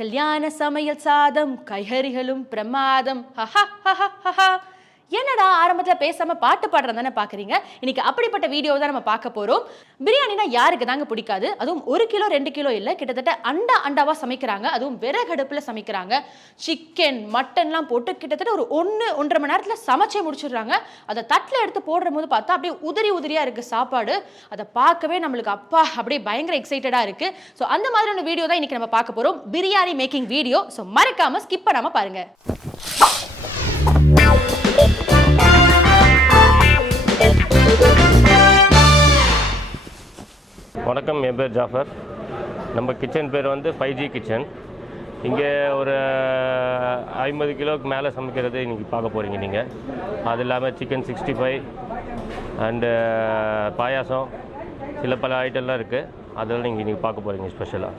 கல்யாண சமையல் சாதம் கைஹரிகளும் பிரமாதம். என்னடா ஆரம்பத்தில் பேசாம பாட்டு பாடுறது தானே பாக்குறீங்க. இன்னைக்கு அப்படிப்பட்ட வீடியோ தான் நம்ம பார்க்க போறோம். பிரியாணினா யாருக்கு தாங்க பிடிக்காது? அதுவும் 1 கிலோ 2 கிலோ இல்ல, கிட்டத்தட்ட அண்டாவா சமைக்கிறாங்க. அதுவும் விறகடுப்புல சமைக்கிறாங்க. சிக்கன் மட்டன்லாம் போட்டு கிட்டத்தட்ட ஒரு 1-1.5 மணி நேரத்துல சமைச்சே முடிச்சிடுறாங்க. அதை தட்டில் எடுத்து போடுற போது பார்த்தா அப்படியே உதிரியா இருக்கு சாப்பாடு. அதை பார்க்கவே நம்மளுக்கு அப்பா அப்படியே பயங்கர எக்ஸைட்டடா இருக்கு. ஸோ அந்த மாதிரியான வீடியோ தான் இன்னைக்கு நம்ம பார்க்க போறோம். Biryani making video. ஸோ மறக்காம ஸ்கிப் பண்ணாம பாருங்க. வணக்கம், என் பேர் ஜாஃபர். நம்ம கிச்சன் பேர் வந்து 5G கிச்சன். இங்கே ஒரு 50 கிலோவுக்கு மேலே சமைக்கிறது இன்றைக்கி பார்க்க போகிறீங்க நீங்கள். அது இல்லாமல் சிக்கன் 65 அண்டு பாயாசம், சில பல ஐட்டம்லாம் இருக்குது. அதெல்லாம் நீங்கள் இன்றைக்கி பார்க்க போகிறீங்க ஸ்பெஷலாக.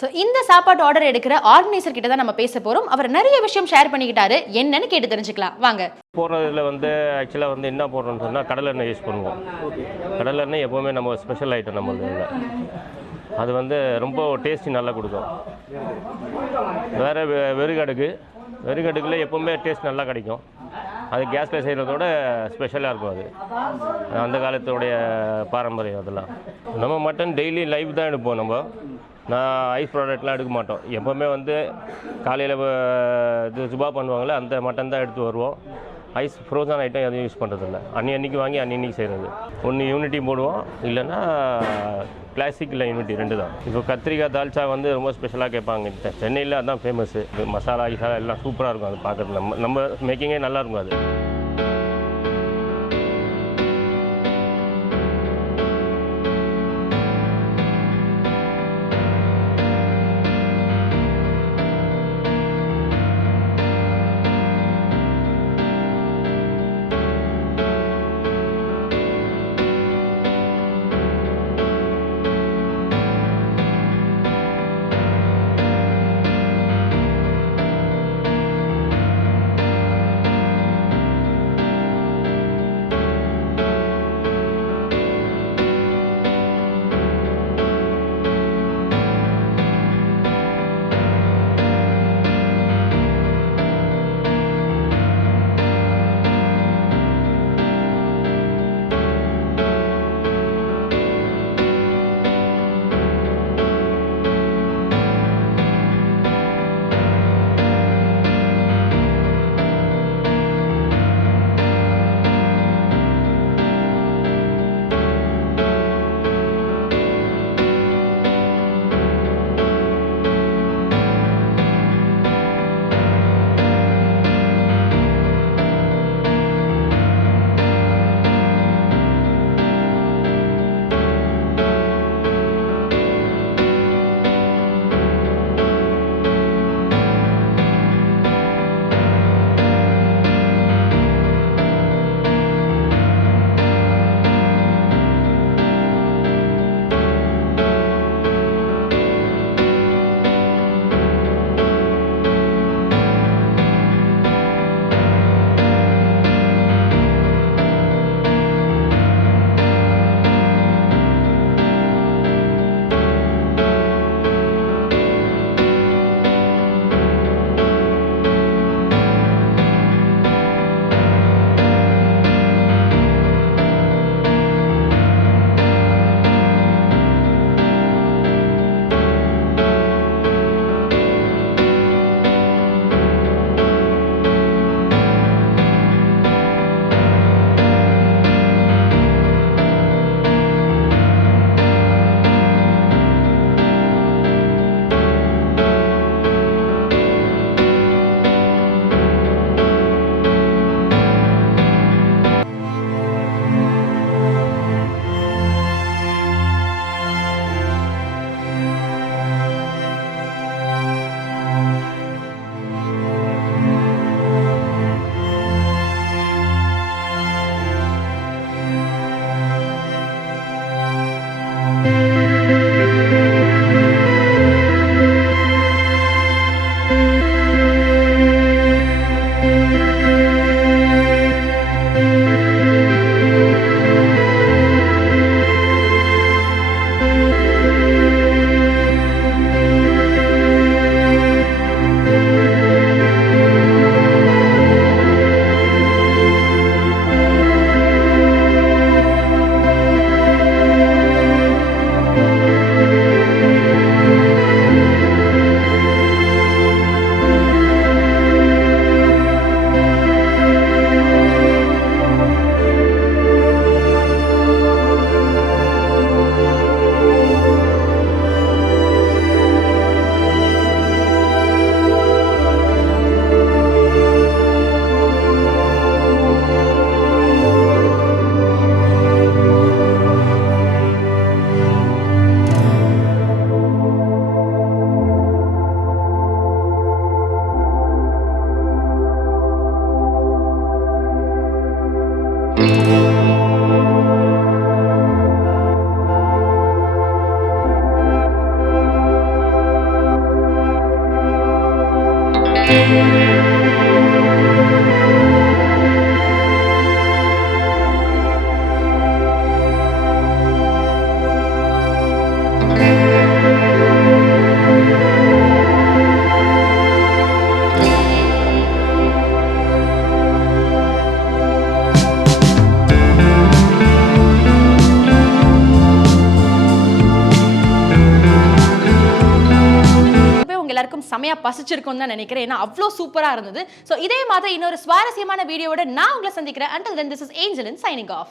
ஸோ இந்த சாப்பாட்டு ஆர்டர் எடுக்கிற ஆர்கனைசர் கிட்ட தான் நம்ம பேச போறோம். அவர் நிறைய விஷயம் ஷேர் பண்ணிக்கிட்டாரு. என்னன்னு கேட்டு தெரிஞ்சுக்கலாம் வாங்க. போடுறதுல வந்து ஆக்சுவலாக வந்து என்ன போடுறோம்னு சொன்னால் கடலெண்ணெய் யூஸ் பண்ணுவோம். கடலெண்ணெய் எப்போவுமே நம்ம ஸ்பெஷல் ஐட்டம் நம்ம இதில். அது வந்து ரொம்ப டேஸ்டி நல்லா கொடுக்கும். வேறு வெறுகடுக்கில் எப்போவுமே டேஸ்ட் நல்லா கிடைக்கும். அது கேஸில் செய்கிறதோட ஸ்பெஷலாக இருக்கும். அது அந்த காலத்தோடைய பாரம்பரியம். அதெல்லாம் நம்ம மட்டன் டெய்லி லைவ் தான் எடுப்போம். நான் ஐஸ் ப்ராடக்ட்லாம் எடுக்க மாட்டோம். எப்போவுமே வந்து காலையில் இது சுபா பண்ணுவாங்களே அந்த மட்டன் தான் எடுத்து வருவோம். ஐஸ் ஃப்ரோசன் ஐட்டம் எதுவும் யூஸ் பண்ணுறதில்ல. அன்னைக்கு வாங்கி அன்னைக்கு செய்கிறது. ஒன்று யூனிட்டி போடுவோம், இல்லைன்னா கிளாசிக் இல்லை யூனிட்டி 2 தான். இப்போ கத்திரிக்காய் தால்ச்சா வந்து ரொம்ப ஸ்பெஷலாக கேட்பாங்க. சென்னையில் அதுதான் ஃபேமஸ்ஸு. மசாலா ஐஸாக எல்லாம் சூப்பராக இருக்கும். அது பார்க்குறது நம்ம மேக்கிங்கே நல்லாயிருக்கும். அது எல்லாருக்கும் செமையா பசிச்சிருக்கும் தான் நினைக்கிறேன். ஏன்னா அவ்வளோ சூப்பரா இருந்தது. ஸோ இதே மாதிரி இன்னொரு சுவாரஸ்யமான வீடியோவோட நான் உங்களை சந்திக்கிறேன். Until then, this is Angelin signing off.